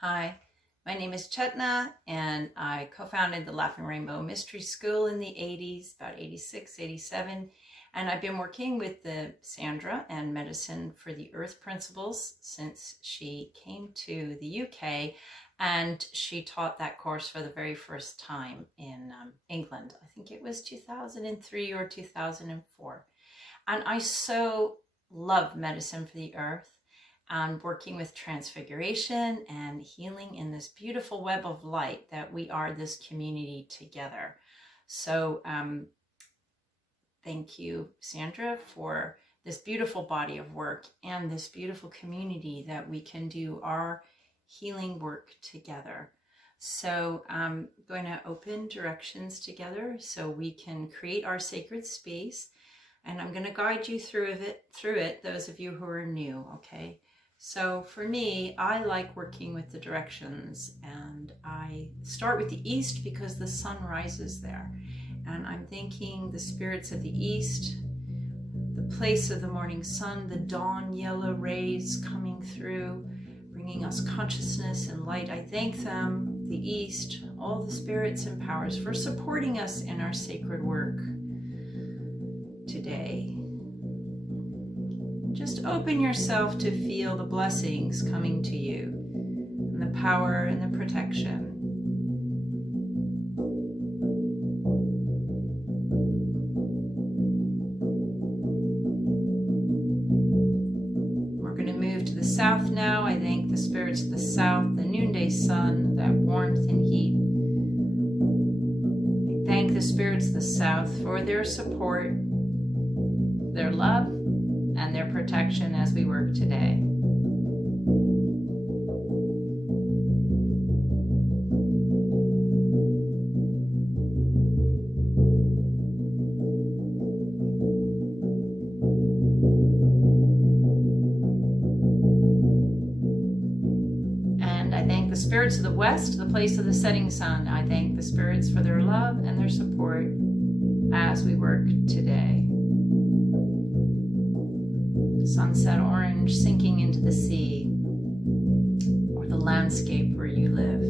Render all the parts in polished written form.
Hi, my name is Chetna, and I co-founded the Laughing Rainbow Mystery School in the 80s, about 86, 87. And I've been working with the Sandra and Medicine for the Earth principles since she came to the UK, and she taught that course for the very first time in England. I think it was 2003 or 2004. And I so love Medicine for the Earth and working with transfiguration and healing in this beautiful web of light that we are this community together. So thank you, Sandra, for this beautiful body of work and this beautiful community that we can do our healing work together. So I'm going to open directions together so we can create our sacred space, and I'm going to guide you through it, those of you who are new, okay? So for me, I like working with the directions, and I start with the east because the sun rises there. And I'm thanking the spirits of the east, the place of the morning sun, the dawn yellow rays coming through, bringing us consciousness and light. I thank them, the east, all the spirits and powers, for supporting us in our sacred work today. Just open yourself to feel the blessings coming to you, and the power and the protection. We're going to move to the south now. I thank the spirits of the south, the noonday sun, that warmth and heat. I thank the spirits of the south for their support, their love, and their protection as we work today. And I thank the spirits of the west, the place of the setting sun. I thank the spirits for their love and their support as we work today. Sunset orange sinking into the sea, or the landscape where you live.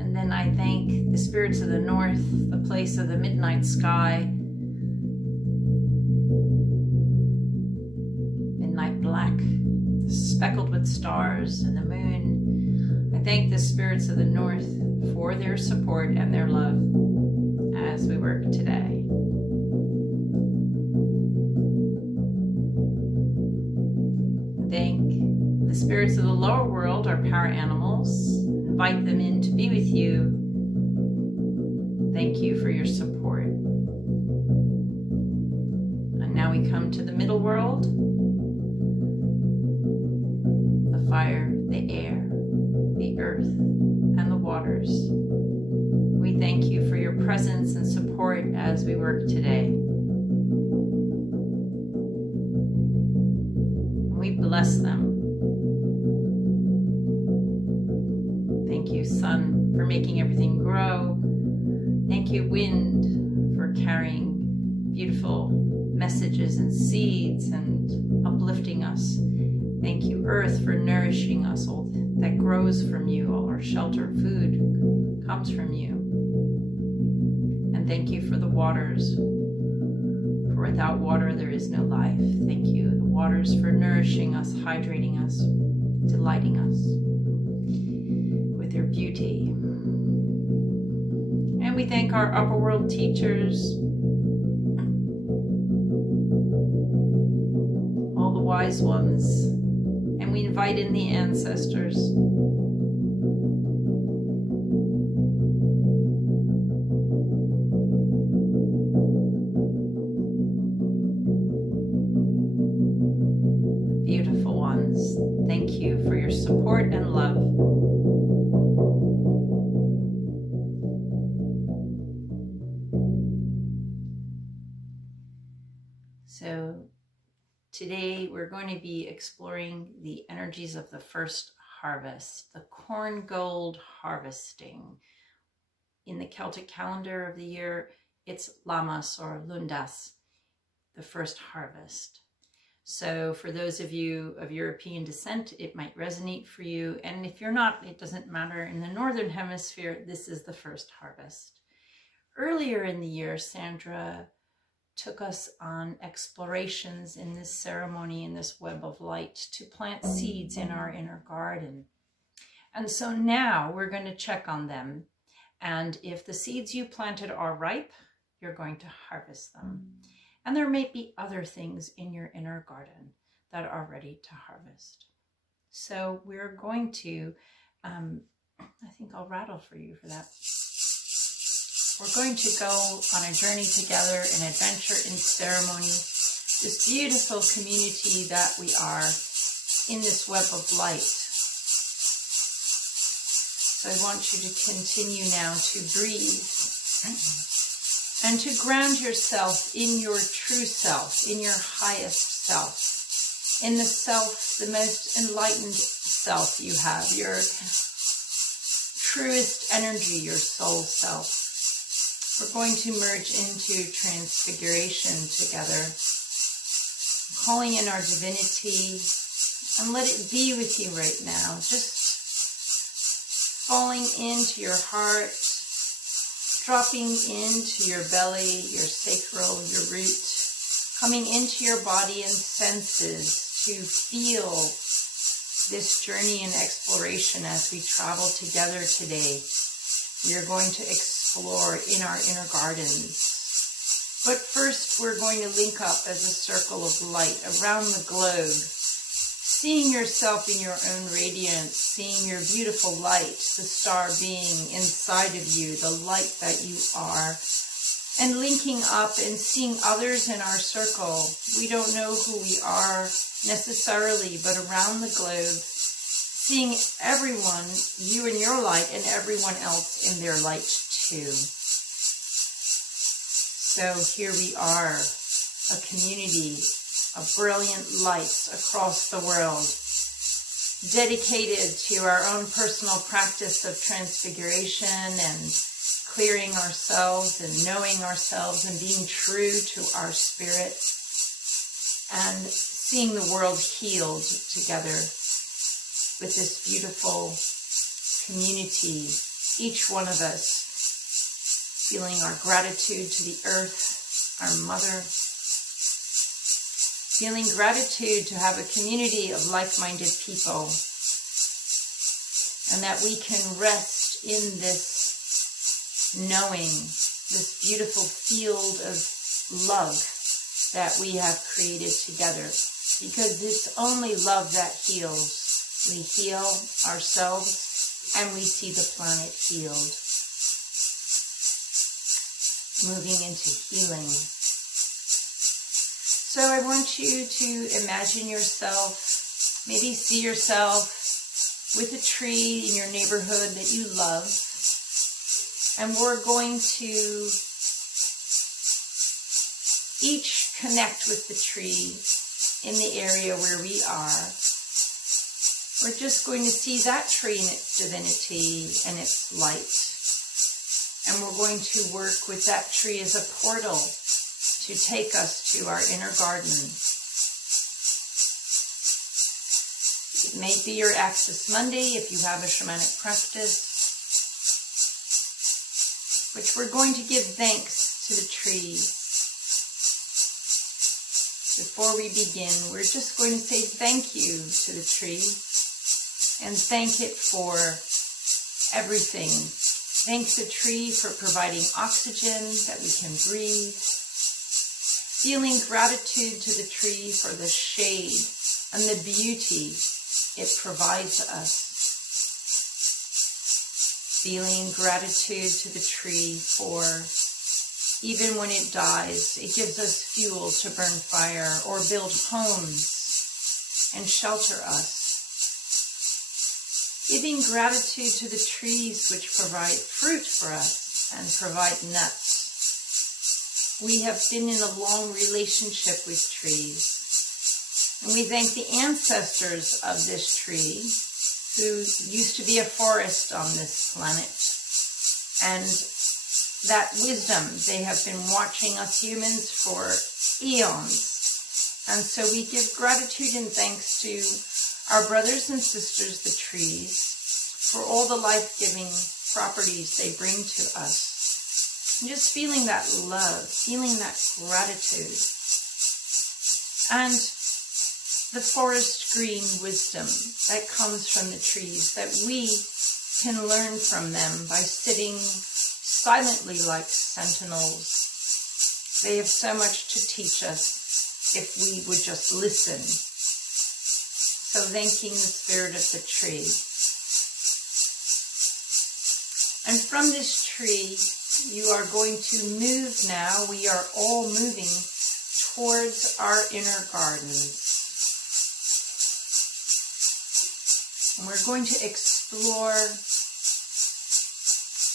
And then I thank the spirits of the north, the place of the midnight sky, midnight black, speckled with stars, and the moon. I thank the spirits of the north for their support and their love as we work today. Thank the spirits of the lower world, our power animals. Invite them in to be with you. Thank you for your support. And now we come to the middle world, the fire, the air, the earth, and the waters. We thank you for your presence and support as we work today. And we bless them. Thank you, sun, for making everything grow. Thank you, wind, for carrying beautiful messages and seeds and uplifting us. Thank you, earth, for nourishing us. All that grows from you, all our shelter, food comes from you. And thank you for the waters, for without water there is no life. Thank you, the waters, for nourishing us, hydrating us, delighting us with their beauty. And we thank our upper world teachers, all the wise ones, and we invite in the ancestors. Beautiful ones, thank you for your support and love. So today we're going to be exploring the energies of the first harvest, the corn gold harvesting. In the Celtic calendar of the year, it's Lammas or Lundas, the first harvest. So for those of you of European descent, it might resonate for you. And if you're not, it doesn't matter. In the Northern Hemisphere, this is the first harvest. Earlier in the year, Sandra took us on explorations in this ceremony, in this web of light, to plant seeds in our inner garden. And so now we're going to check on them. And if the seeds you planted are ripe, you're going to harvest them. And there may be other things in your inner garden that are ready to harvest. So we're going to, I think I'll rattle for you for that. We're going to go on a journey together, an adventure in ceremony, this beautiful community that we are in this web of light. So I want you to continue now to breathe and to ground yourself in your true self, in your highest self, in the self, the most enlightened self you have, your truest energy, your soul self. We're going to merge into transfiguration together, calling in our divinity, and let it be with you right now, just falling into your heart, dropping into your belly, your sacral, your root, coming into your body and senses to feel this journey and exploration as we travel together today. We are going to explore in our inner gardens. But first, we're going to link up as a circle of light around the globe, seeing yourself in your own radiance, seeing your beautiful light, the star being inside of you, the light that you are, and linking up and seeing others in our circle. We don't know who we are necessarily, but around the globe, seeing everyone, you in your light, and everyone else in their light too. So here we are, a community of brilliant lights across the world, dedicated to our own personal practice of transfiguration and clearing ourselves and knowing ourselves and being true to our spirit and seeing the world healed together with this beautiful community, each one of us feeling our gratitude to the earth, our mother, feeling gratitude to have a community of like-minded people, and that we can rest in this knowing, this beautiful field of love that we have created together, because it's only love that heals. We heal ourselves and we see the planet healed. Moving into healing. So I want you to imagine yourself, maybe see yourself with a tree in your neighborhood that you love. And we're going to each connect with the tree in the area where we are. We're just going to see that tree in its divinity and its light. And we're going to work with that tree as a portal to take us to our inner garden. It may be your Access Monday if you have a shamanic practice, which we're going to give thanks to the tree. Before we begin, we're just going to say thank you to the tree and thank it for everything. Thank the tree for providing oxygen that we can breathe. Feeling gratitude to the tree for the shade and the beauty it provides us. Feeling gratitude to the tree for, even when it dies, it gives us fuel to burn fire or build homes and shelter us. Giving gratitude to the trees which provide fruit for us and provide nuts. We have been in a long relationship with trees. And we thank the ancestors of this tree who used to be a forest on this planet. And that wisdom, they have been watching us humans for eons. And so we give gratitude and thanks to our brothers and sisters, the trees, for all the life-giving properties they bring to us. And just feeling that love, feeling that gratitude. And the forest green wisdom that comes from the trees, that we can learn from them by sitting silently like sentinels. They have so much to teach us if we would just listen. So thanking the spirit of the tree. And from this tree, you are going to move now. We are all moving towards our inner gardens. And we're going to explore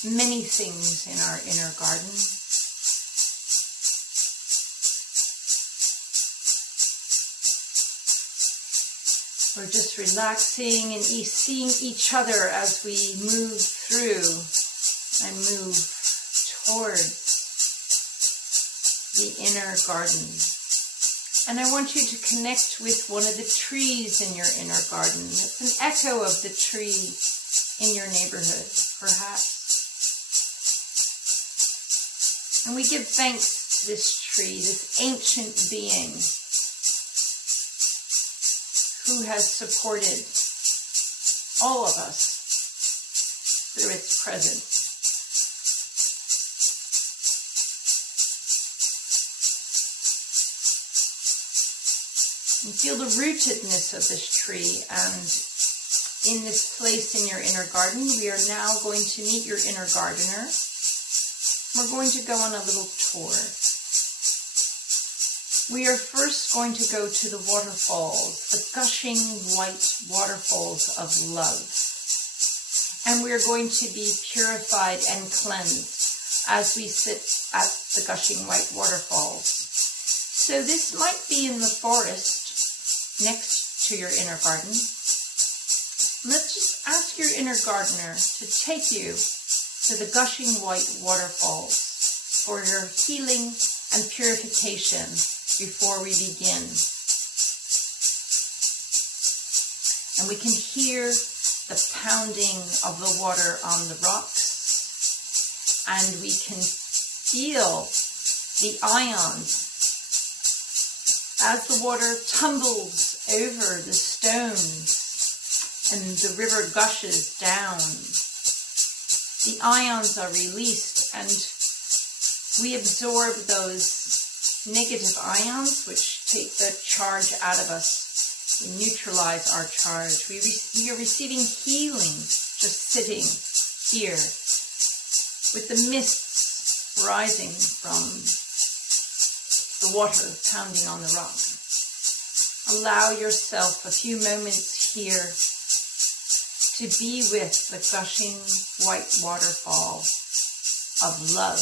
many things in our inner garden. We're just relaxing and seeing each other as we move through and move towards the inner garden. And I want you to connect with one of the trees in your inner garden. It's an echo of the tree in your neighborhood, perhaps. And we give thanks to this tree, this ancient being who has supported all of us through its presence. And feel the rootedness of this tree. And in this place in your inner garden, we are now going to meet your inner gardener. We're going to go on a little tour. We are first going to go to the waterfalls, the gushing white waterfalls of love. And we are going to be purified and cleansed as we sit at the gushing white waterfalls. So this might be in the forest next to your inner garden. Let's just ask your inner gardener to take you to the gushing white waterfalls for your healing and purification before we begin. And we can hear the pounding of the water on the rocks, and we can feel the ions as the water tumbles over the stones and the river gushes down. The ions are released and we absorb those negative ions which take the charge out of us. We neutralize our charge. We are receiving healing just sitting here with the mists rising from the water pounding on the rock. Allow yourself a few moments here to be with the gushing white waterfall of love,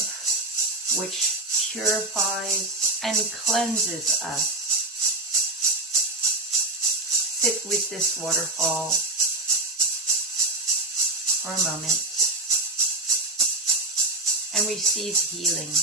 which purifies and cleanses us. Sit with this waterfall for a moment and receive healing.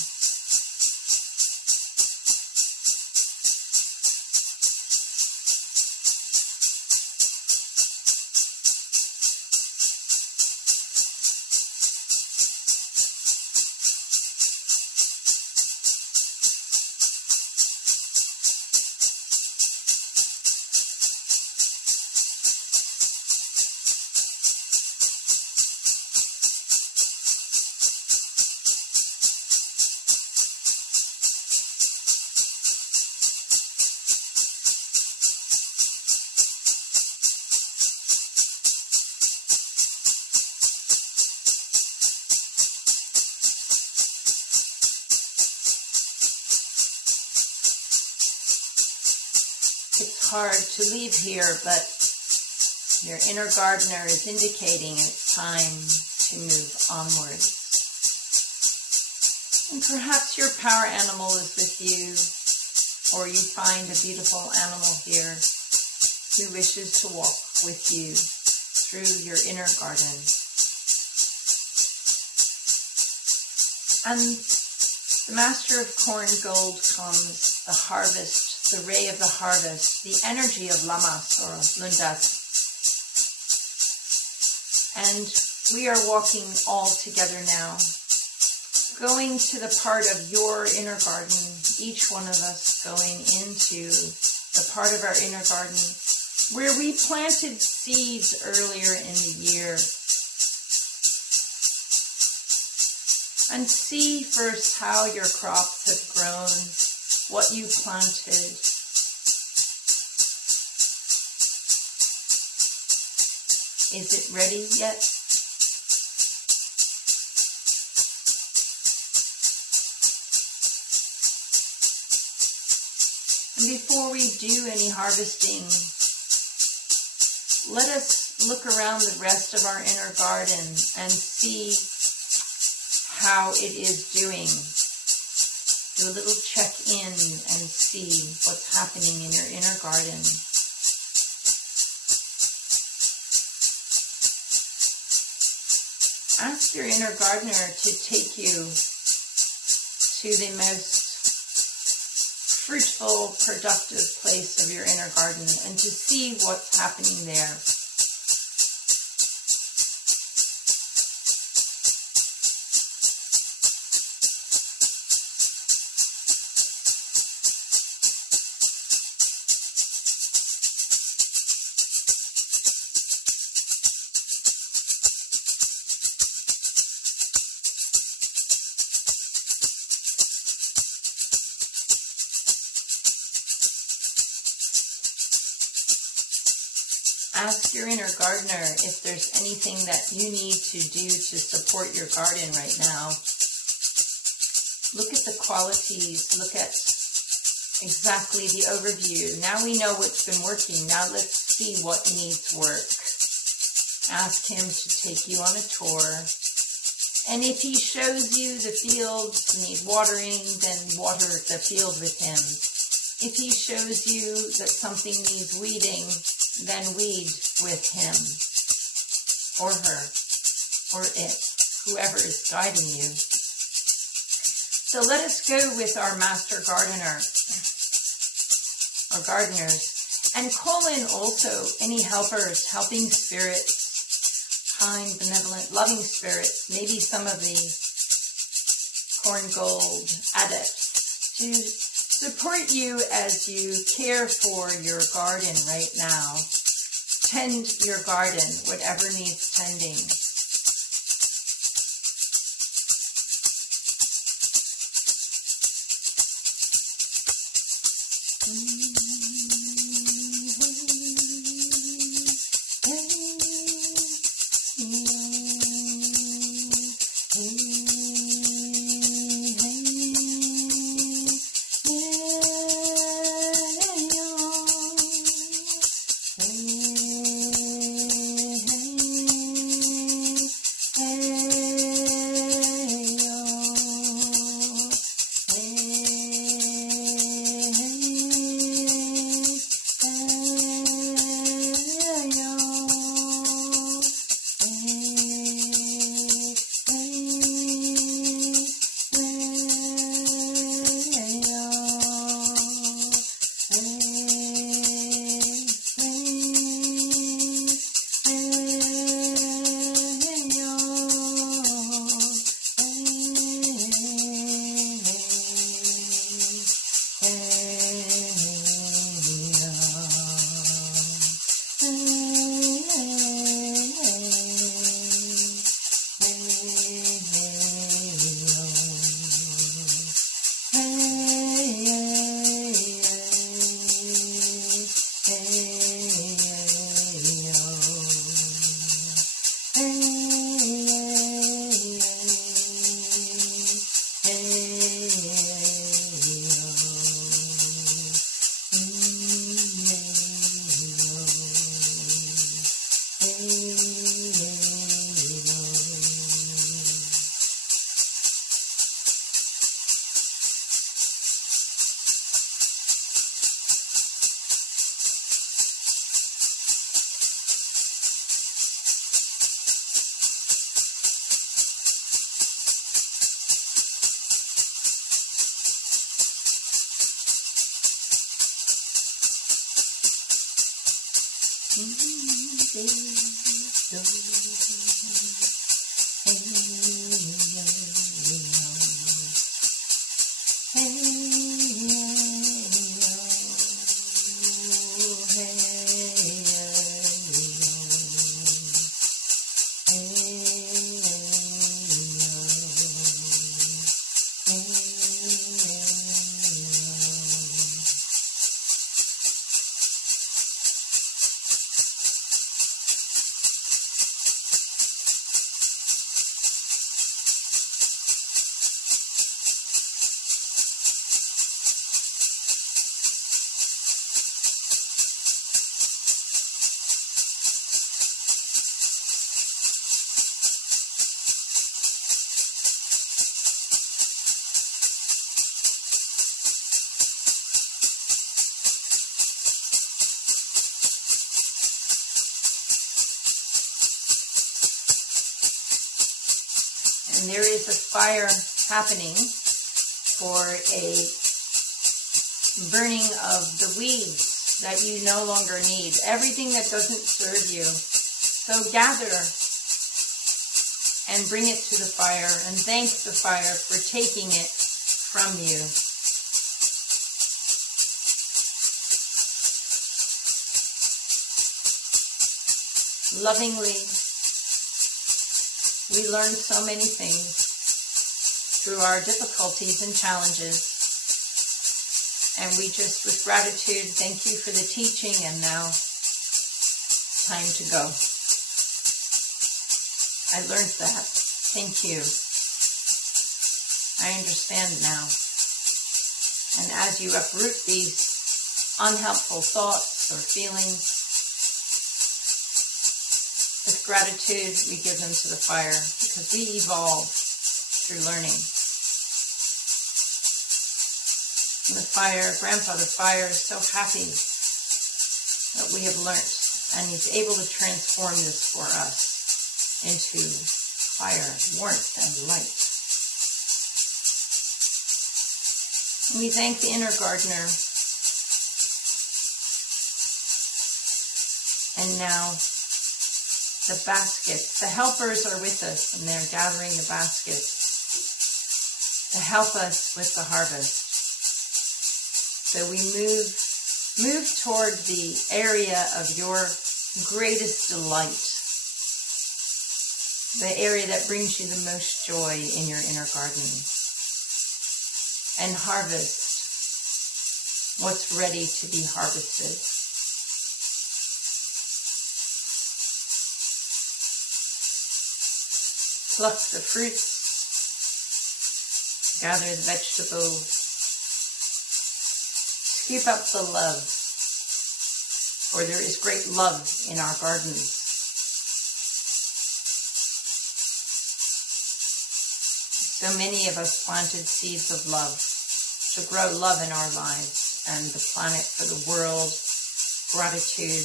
It's hard to leave here, but your inner gardener is indicating it's time to move onwards. And perhaps your power animal is with you, or you find a beautiful animal here who wishes to walk with you through your inner garden. And the Master of Corn Gold comes, the harvest the ray of the harvest, the energy of Lamas or Lundas. And we are walking all together now, going to the part of your inner garden, each one of us going into the part of our inner garden where we planted seeds earlier in the year. And see first how your crops have grown, what you planted. Is it ready yet? And before we do any harvesting, let us look around the rest of our inner garden and see how it is doing. Do a little check-in and see what's happening in your inner garden. Ask your inner gardener to take you to the most fruitful, productive place of your inner garden and to see what's happening there. Ask your inner gardener if there's anything that you need to do to support your garden right now. Look at the qualities, look at exactly the overview. Now we know what's been working. Now let's see what needs work. Ask him to take you on a tour. And if he shows you the fields need watering, then water the field with him. If he shows you that something needs weeding, then weed with him, or her, or it, whoever is guiding you. So let us go with our master gardener, or gardeners, and call in also any helpers, helping spirits, kind, benevolent, loving spirits, maybe some of the corn gold adepts, to support you as you care for your garden right now. Tend your garden, whatever needs tending. And there is a fire happening for a burning of the weeds that you no longer need, everything that doesn't serve you. So gather and bring it to the fire and thank the fire for taking it from you. Lovingly, we learn so many things through our difficulties and challenges. And we just, with gratitude, thank you for the teaching, and now it's time to go. I learned that. Thank you. I understand now. And as you uproot these unhelpful thoughts or feelings, with gratitude, we give them to the fire, because we evolve through learning. And the fire, Grandfather Fire, is so happy that we have learnt, and he's able to transform this for us into fire, warmth, and light. And we thank the inner gardener. And now, the baskets. The helpers are with us, and they're gathering the baskets to help us with the harvest. So we move toward the area of your greatest delight, the area that brings you the most joy in your inner garden, and harvest what's ready to be harvested. Pluck the fruits, gather the vegetables, scoop up the love, for there is great love in our gardens. So many of us planted seeds of love to grow love in our lives and the planet, for the world. Gratitude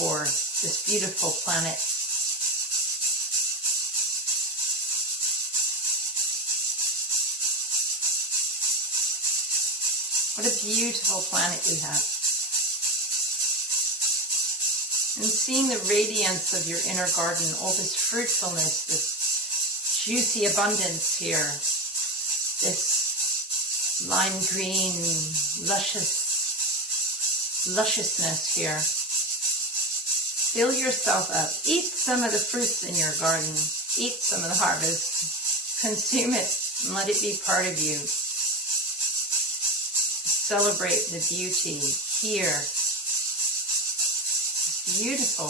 for this beautiful planet. What a beautiful planet we have. And seeing the radiance of your inner garden, all this fruitfulness, this juicy abundance here, this lime green lusciousness here. Fill yourself up. Eat some of the fruits in your garden. Eat some of the harvest. Consume it and let it be part of you. Celebrate the beauty here. Beautiful,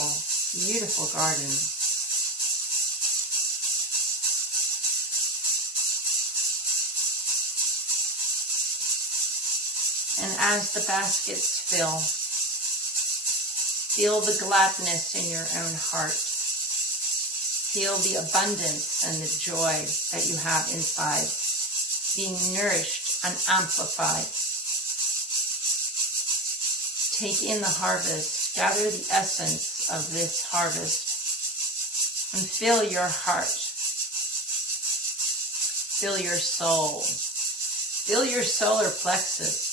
beautiful garden. And as the baskets fill, feel the gladness in your own heart. Feel the abundance and the joy that you have inside, being nourished and amplified. Take in the harvest, gather the essence of this harvest, and fill your heart, fill your soul, fill your solar plexus,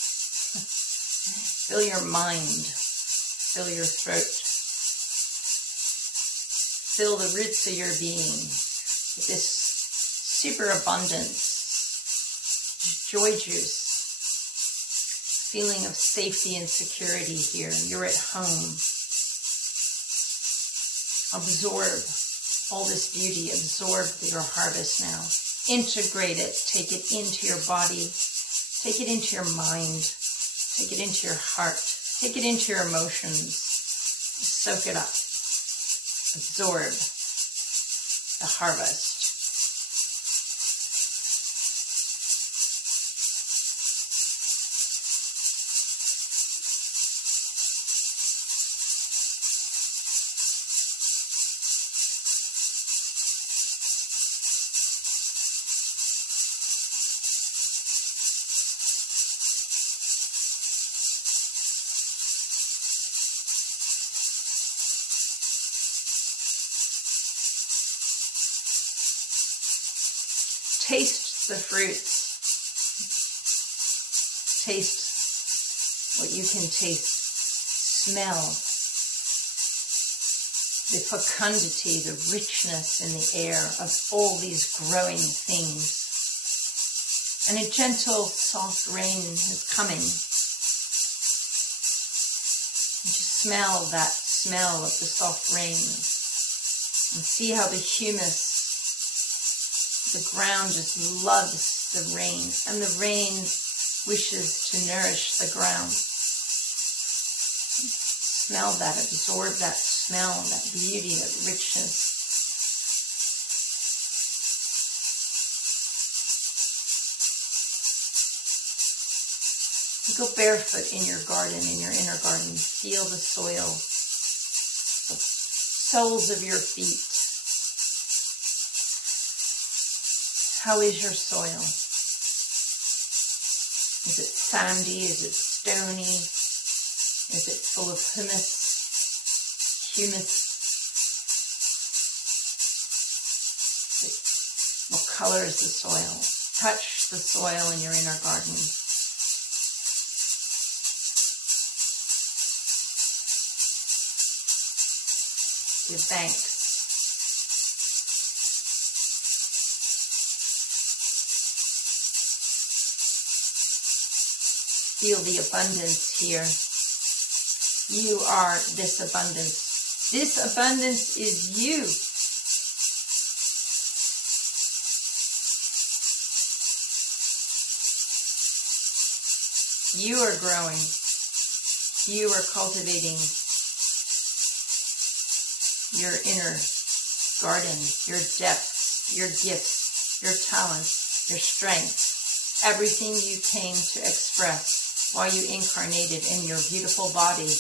fill your mind, fill your throat. fill the roots of your being with this superabundance, joy juice, feeling of safety and security here. You're at home. Absorb all this beauty. Absorb your harvest now. Integrate it. Take it into your body. Take it into your mind. Take it into your heart. Take it into your emotions. Soak it up. Absorb the harvest. Taste the fruits. Taste what you can taste. Smell the fecundity, the richness in the air of all these growing things. And a gentle, soft rain is coming. And just smell that smell of the soft rain. And see how the humus, the ground just loves the rain, and the rain wishes to nourish the ground. Smell that, absorb that smell, that beauty, that richness. Go barefoot in your garden, in your inner garden. Feel the soil, the soles of your feet. How is your soil? Is it sandy? Is it stony? Is it full of humus? What color is the soil? Touch the soil in your inner garden. Give thanks. Feel the abundance here. You are this abundance. This abundance is you. You are growing. You are cultivating your inner garden, your depths, your gifts, your talents, your strength, everything you came to express while you incarnated in your beautiful body.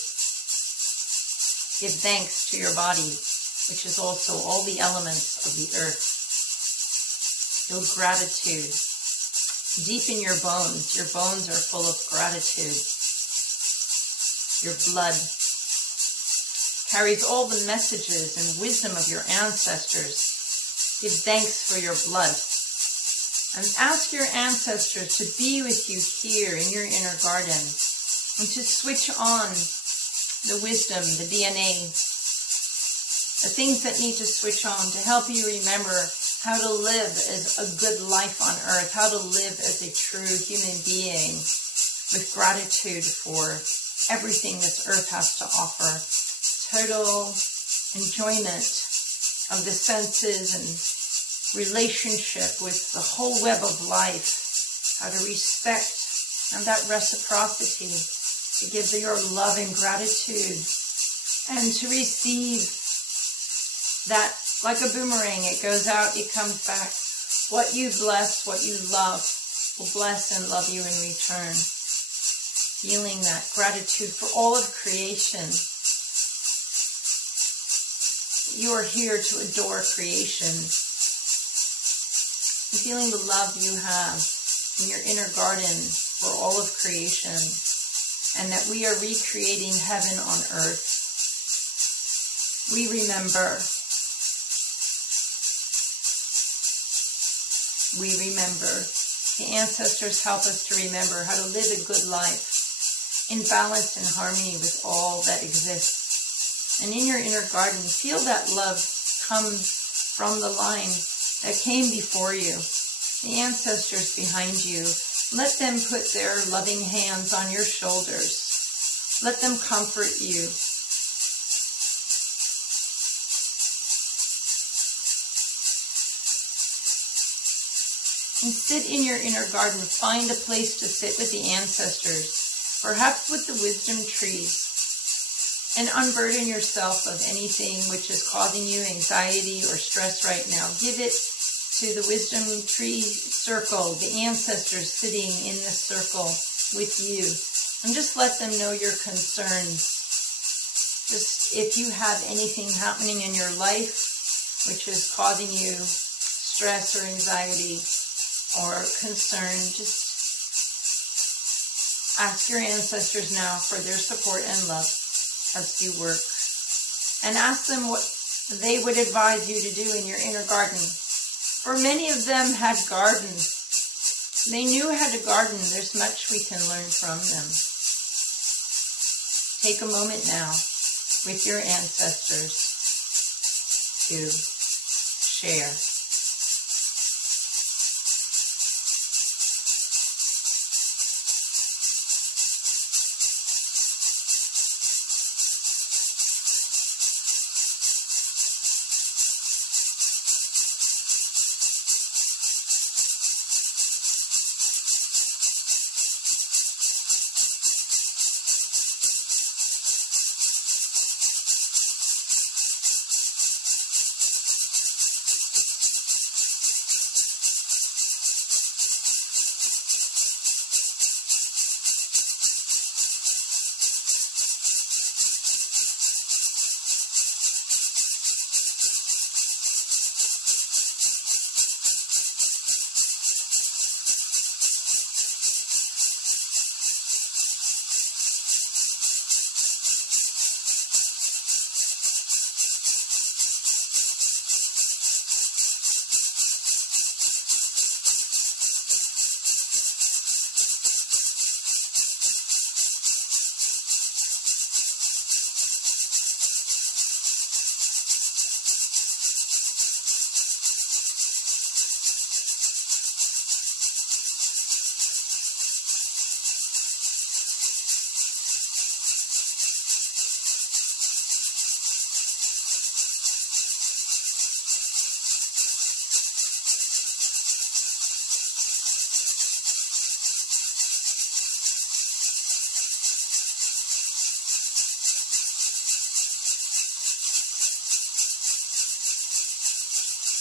Give thanks to your body, which is also all the elements of the earth. Feel gratitude deep in your bones. Your bones are full of gratitude. Your blood carries all the messages and wisdom of your ancestors. Give thanks for your blood. And ask your ancestors to be with you here in your inner garden and to switch on the wisdom, the DNA, the things that need to switch on to help you remember how to live as a good life on earth, how to live as a true human being with gratitude for everything this earth has to offer. Total enjoyment of the senses and relationship with the whole web of life, how to respect and that reciprocity, to give your love and gratitude, and to receive that like a boomerang. It goes out, it comes back. What you bless, what you love, will bless and love you in return. Feeling that gratitude for all of creation. You are here to adore creation. And feeling the love you have in your inner garden for all of creation, and that we are recreating heaven on earth. We remember. We remember. The ancestors help us to remember how to live a good life in balance and harmony with all that exists. And in your inner garden, feel that love come from the line that came before you, the ancestors behind you. Let them put their loving hands on your shoulders. Let them comfort you. And sit in your inner garden. Find a place to sit with the ancestors, perhaps with the wisdom trees, and unburden yourself of anything which is causing you anxiety or stress right now. Give it to the wisdom tree circle, the ancestors sitting in this circle with you, and just let them know your concerns. Just if you have anything happening in your life which is causing you stress or anxiety or concern, just ask your ancestors now for their support and love as you work. And ask them what they would advise you to do in your inner garden. For many of them had gardens. They knew how to garden. There's much we can learn from them. Take a moment now with your ancestors to share.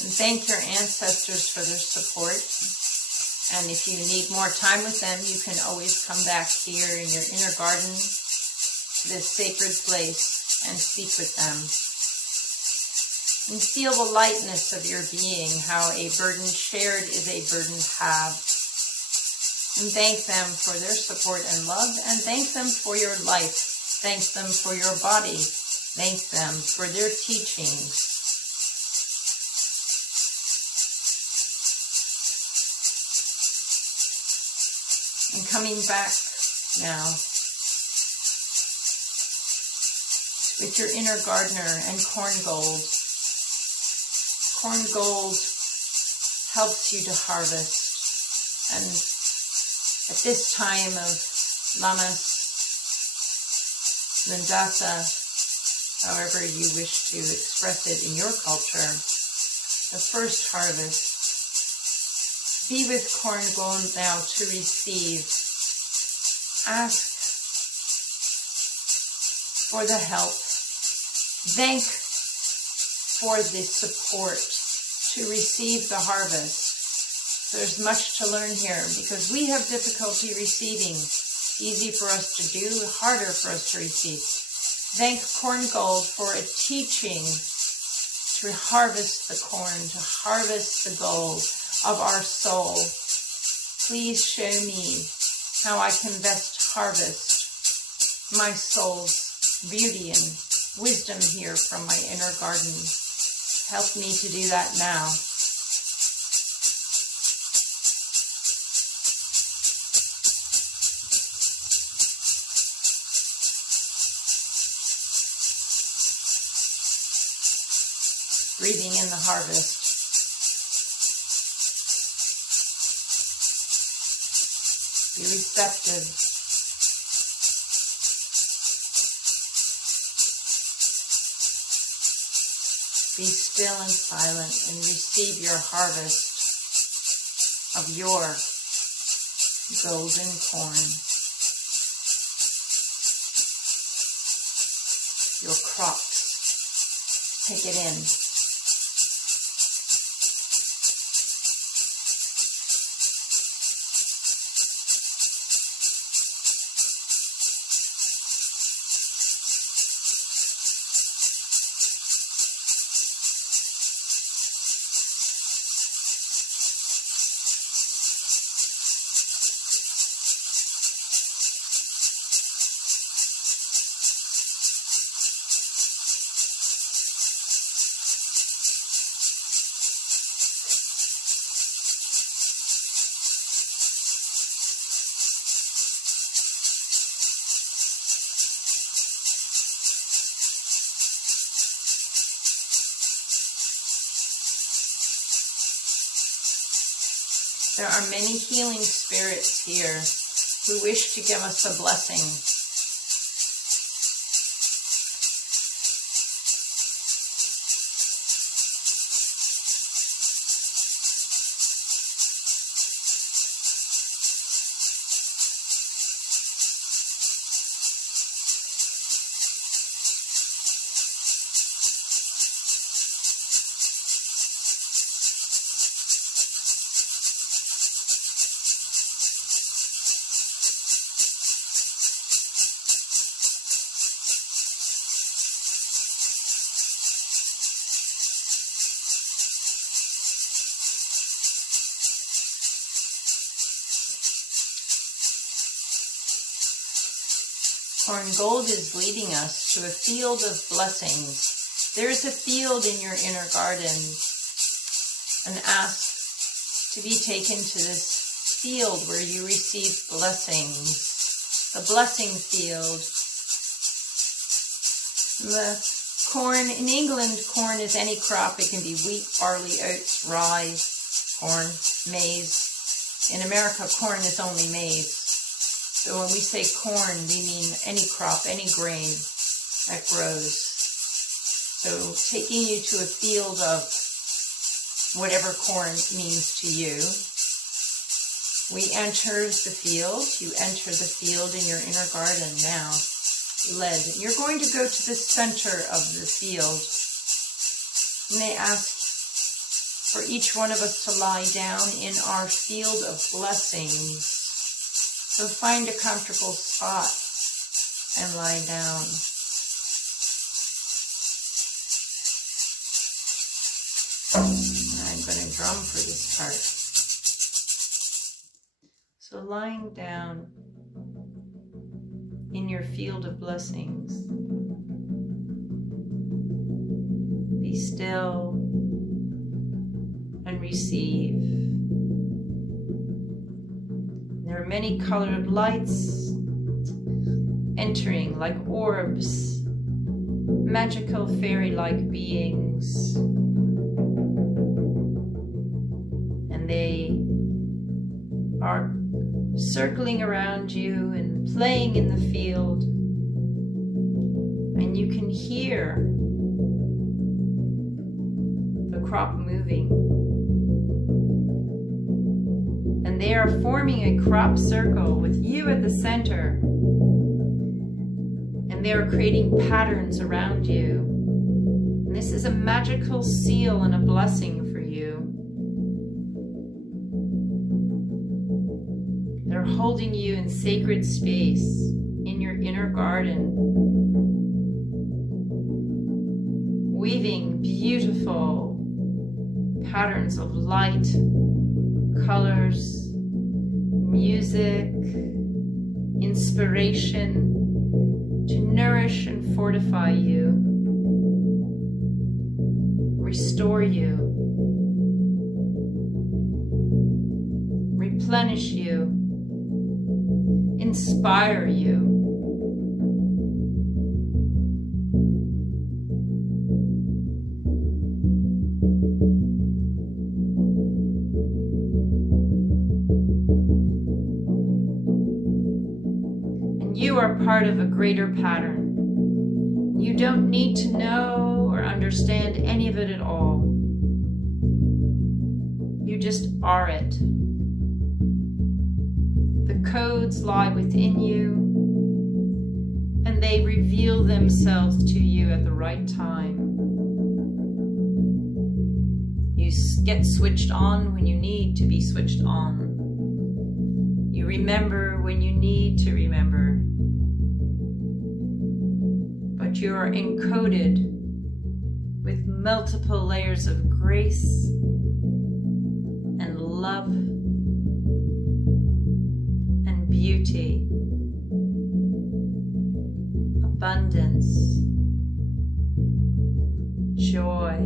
And thank your ancestors for their support. And if you need more time with them, you can always come back here in your inner garden to this sacred place and speak with them. And feel the lightness of your being, how a burden shared is a burden halved. And thank them for their support and love, and thank them for your life. Thank them for your body. Thank them for their teachings. And coming back now with your inner gardener and corn gold. Corn gold helps you to harvest. And at this time of Lammas, Lindasa, however you wish to express it in your culture, the first harvest, be with corn gold now to receive. Ask for the help. Thank for the support to receive the harvest. There's much to learn here because we have difficulty receiving. Easy for us to do, harder for us to receive. Thank corn gold for a teaching to harvest the corn, to harvest the gold of our soul. Please show me how I can best harvest my soul's beauty and wisdom here from my inner garden. Help me to do that now. breathing in the harvest. Be receptive. Be still and silent and receive your harvest of your golden corn, your crops. Take it in. There are many healing spirits here who wish to give us a blessing. Corn Gold is leading us to a field of blessings. There is a field in your inner garden, and ask to be taken to this field where you receive blessings. The blessing field. The corn, in England, corn is any crop. It can be wheat, barley, oats, rye, corn, maize. In America, corn is only maize. So when we say corn, we mean any crop, any grain that grows. So taking you to a field of whatever corn means to you. We enter the field. You enter the field in your inner garden now. Led. You're going to go to the center of the field. And they ask for each one of us to lie down in our field of blessings. So find a comfortable spot and lie down. I'm going to drum for this part. So lying down in your field of blessings, be still and receive. There are many colored lights entering like orbs, magical fairy-like beings. And they are circling around you and playing in the field. And you can hear the crop moving. And they are forming a crop circle with you at the center. And they are creating patterns around you. And this is a magical seal and a blessing for you. They're holding you in sacred space in your inner garden, weaving beautiful patterns of light, colors, music, inspiration to nourish and fortify you, restore you, replenish you, inspire you. are part of a greater pattern. You don't need to know or understand any of it at all. You just are it. The codes lie within you, and they reveal themselves to you at the right time. You get switched on when you need to be switched on. You remember when you need to remember. But you are encoded with multiple layers of grace and love and beauty, abundance, joy,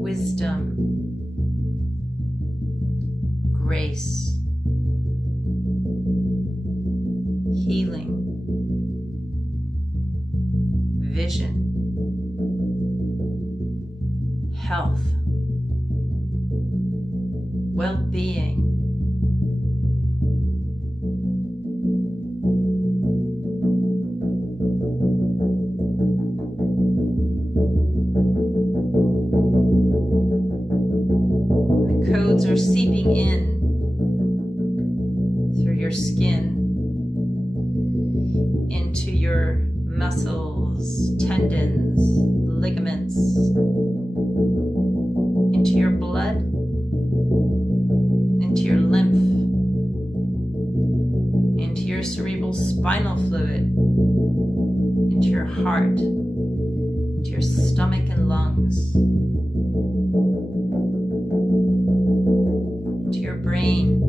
wisdom, grace, healing, vision, health, well-being, the codes are seeping in through your skin into your muscles, tendons, ligaments, into your blood, into your lymph, into your cerebral spinal fluid, into your heart, into your stomach and lungs, into your brain,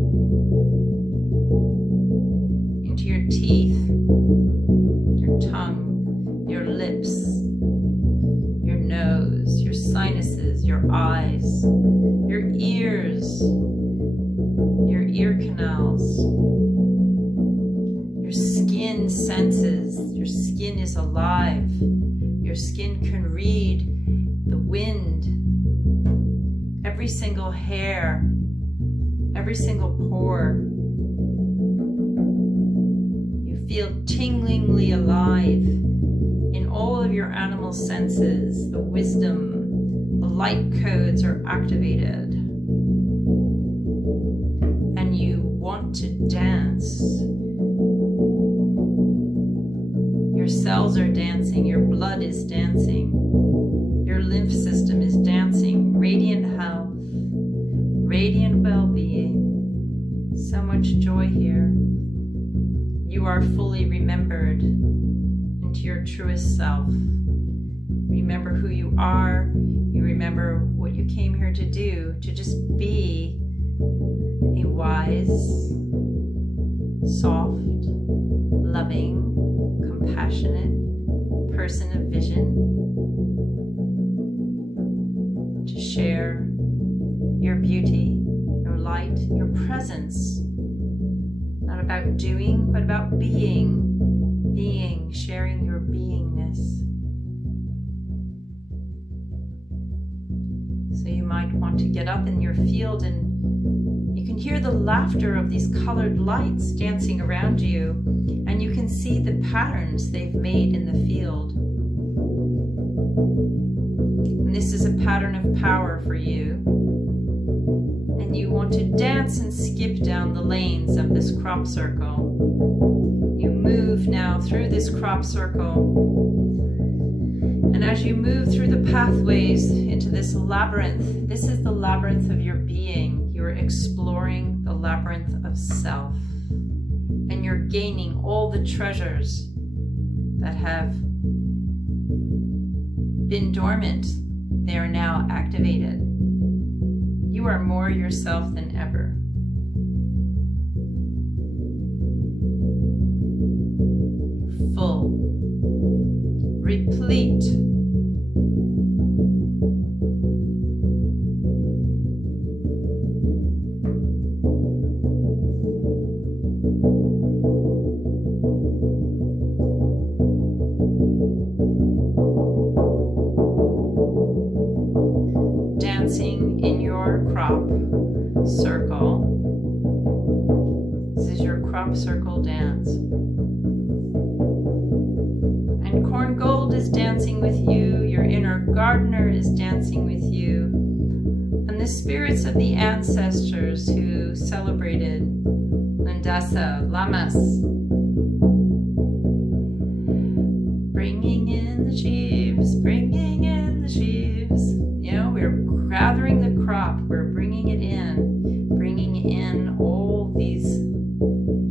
into your teeth, your tongue, your lips, your nose, your sinuses, your eyes, your ears, your ear canals, your skin senses. Your skin is alive. Your skin can read the wind, every single hair, every single pore. You feel tinglingly alive in all of your animal senses. The wisdom, the light codes are activated. And you want to dance. Your cells are dancing, your blood is dancing, your lymph system is dancing. Radiant health, radiant well-being, so much joy here. You are fully remembered into your truest self. Remember who you are. You remember what you came here to do, to just be a wise, soft, loving, compassionate person of vision, to share your beauty, your light, your presence. Not about doing, but about being, sharing your beingness. So you might want to get up in your field and you can hear the laughter of these colored lights dancing around you, and you can see the patterns they've made in the field. And this is a pattern of power for you. And you want to dance and skip down the lanes of this crop circle. You move now through this crop circle. And as you move through the pathways into this labyrinth, this is the labyrinth of your being. You're exploring the labyrinth of self. And you're gaining all the treasures that have been dormant. They are now activated. You are more yourself than ever. Full, replete, dancing in your crop circle. This is your crop circle is dancing with you. Your inner gardener is dancing with you. And the spirits of the ancestors who celebrated Landasa, Lamas, bringing in the sheaves, bringing in the sheaves. You know, we're gathering the crop, we're bringing it in, bringing in all these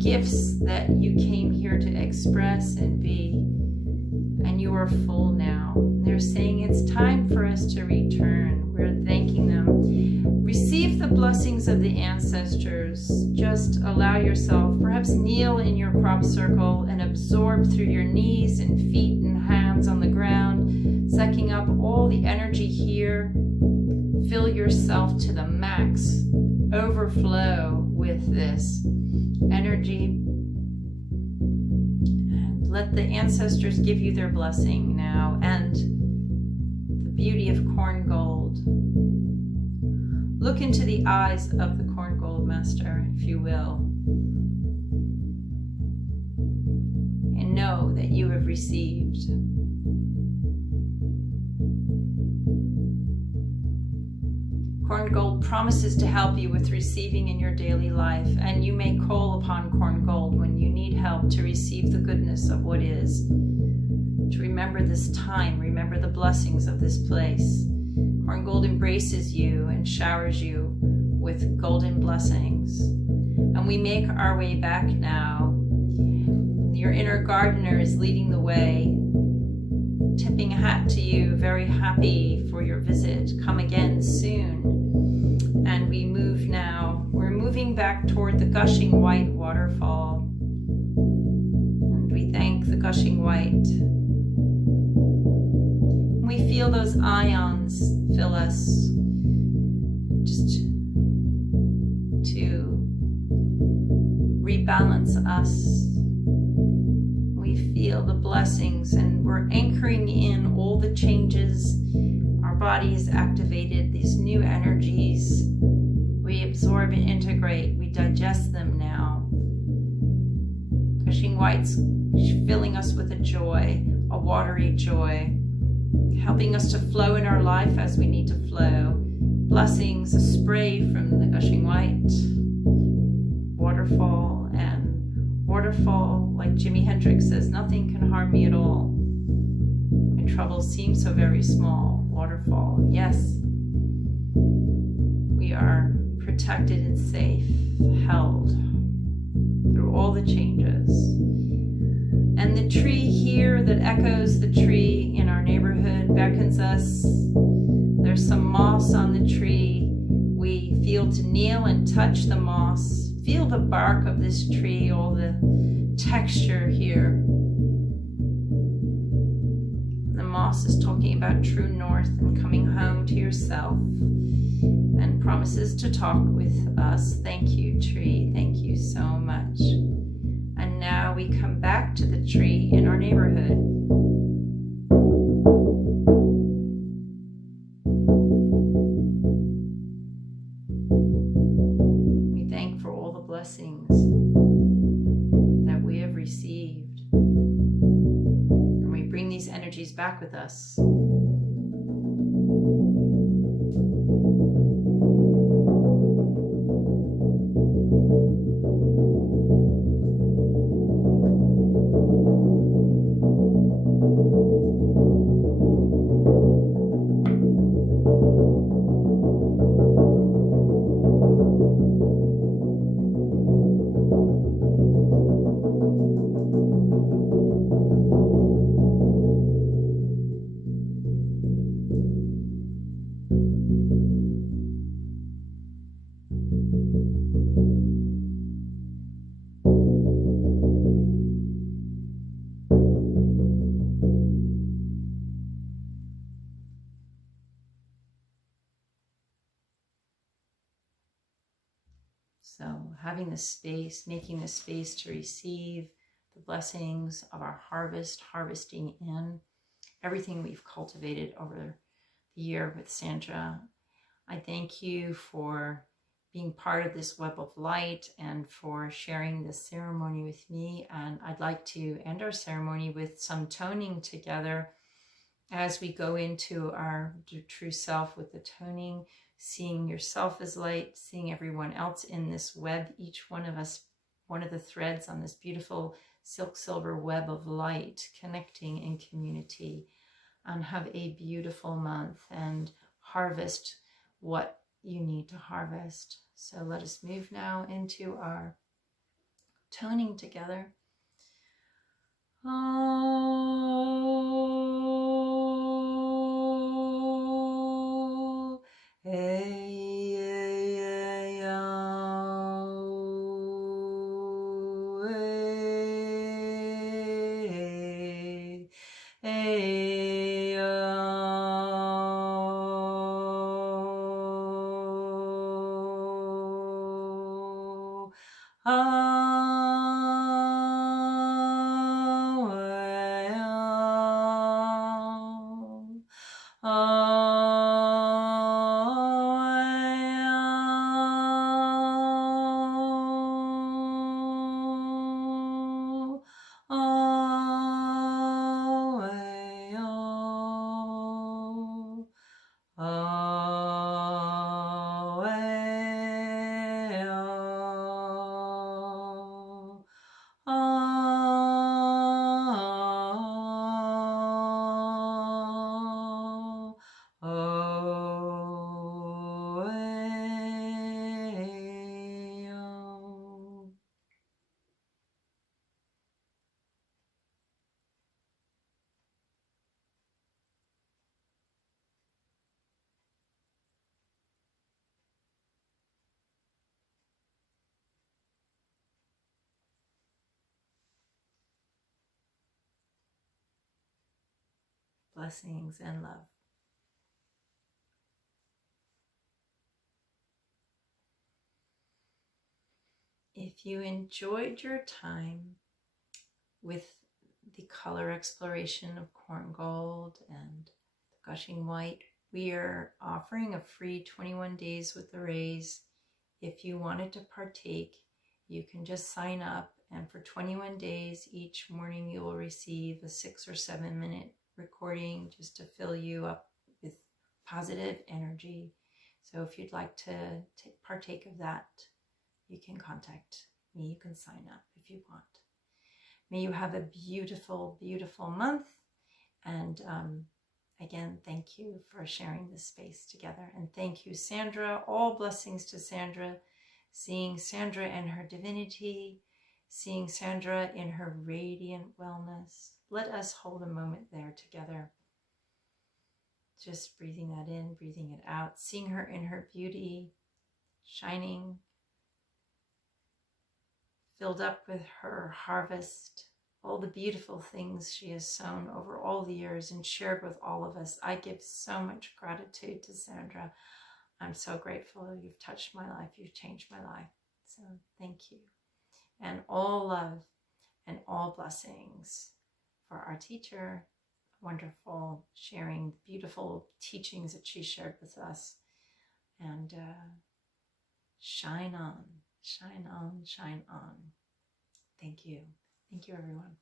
gifts that you came here to express and be, and you are full now. They're saying it's time for us to return. We're thanking them. Receive the blessings of the ancestors. Just allow yourself, perhaps kneel in your crop circle and absorb through your knees and feet and hands on the ground, sucking up all the energy here. Fill yourself to the max. Overflow with this energy. And let the ancestors give you their blessing now. And the beauty of corn gold. Look into the eyes of the corn gold master, if you will. And know that you have received. Corn gold promises to help you with receiving in your daily life, and you may call upon corn gold when you need help to receive the goodness of what is. To remember this time, remember the blessings of this place. Corn gold embraces you and showers you with golden blessings. And we make our way back now. Your inner gardener is leading the way, tipping a hat to you, very happy for your visit. Come again soon. And we move now. We're moving back toward the gushing white waterfall. And we thank the gushing white. We feel those ions fill us, just to rebalance us. We feel the blessings, and we're anchoring in all the changes. Our body is activated, these new energies. We absorb and integrate. We digest them now. Gushing white's filling us with a joy, a watery joy, helping us to flow in our life as we need to flow. Blessings, a spray from the gushing white, waterfall, and waterfall, like Jimi Hendrix says, nothing can harm me at all. My troubles seem so very small. Waterfall, yes. We are protected and safe, held through all the changes. And the tree here that echoes the tree in our neighborhood beckons us. There's some moss on the tree. We feel to kneel and touch the moss. Feel the bark of this tree, all the texture here. The moss is talking about true north and coming home to yourself, and promises to talk with us. Thank you, tree. Thank you so much. And now we come back to the tree in our neighborhood. We thank for all the blessings that we have received. And we bring these energies back with us. So having the space, making the space to receive the blessings of our harvest, harvesting in everything we've cultivated over the year with Sandra. I thank you for being part of this web of light and for sharing this ceremony with me. And I'd like to end our ceremony with some toning together as we go into our true self with the toning, seeing yourself as light, seeing everyone else in this web, each one of us, one of the threads on this beautiful silk silver web of light, connecting in community. And have a beautiful month and harvest what you need to harvest. So let us move now into our toning together. Oh, hey, hey, hey, oh, hey, hey, oh, blessings and love. If you enjoyed your time with the color exploration of corn gold and the gushing white, we are offering a free 21 days with the rays. If you wanted to partake, you can just sign up, and for 21 days each morning you will receive a 6 or 7 minute recording just to fill you up with positive energy. So if you'd like to partake of that, you can contact me. You can sign up if you want. May you have a beautiful, beautiful month. And again, thank you for sharing this space together. And thank you, Sandra. All blessings to Sandra. Seeing Sandra in her divinity, seeing Sandra in her radiant wellness. Let us hold a moment there together. Just breathing that in, breathing it out, seeing her in her beauty, shining, filled up with her harvest, all the beautiful things she has sown over all the years and shared with all of us. I give so much gratitude to Sandra. I'm so grateful. You've touched my life. You've changed my life. So thank you. And all love and all blessings for our teacher. Wonderful, sharing beautiful teachings that she shared with us. And shine on, shine on, shine on. Thank you. Thank you, everyone.